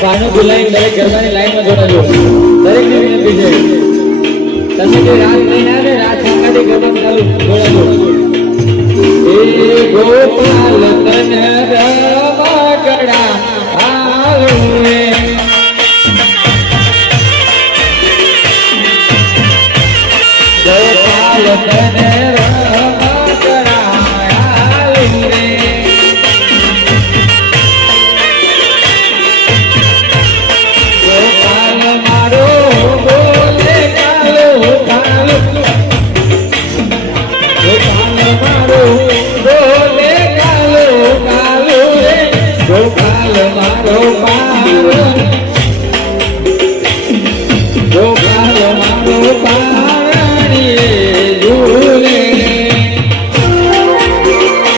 પાનું બોલાવી દરેક ગરબાની લાઈનમાં જોડાજો. દરેકને વિનંતી છે તમે જે રાત લઈને આવે રાત સંગાથી ગરબા ચાલુ જોડાજો. એ ગોપાલ તન રમકડા આલુએ ગોપાલ તન રમકડા આલુએ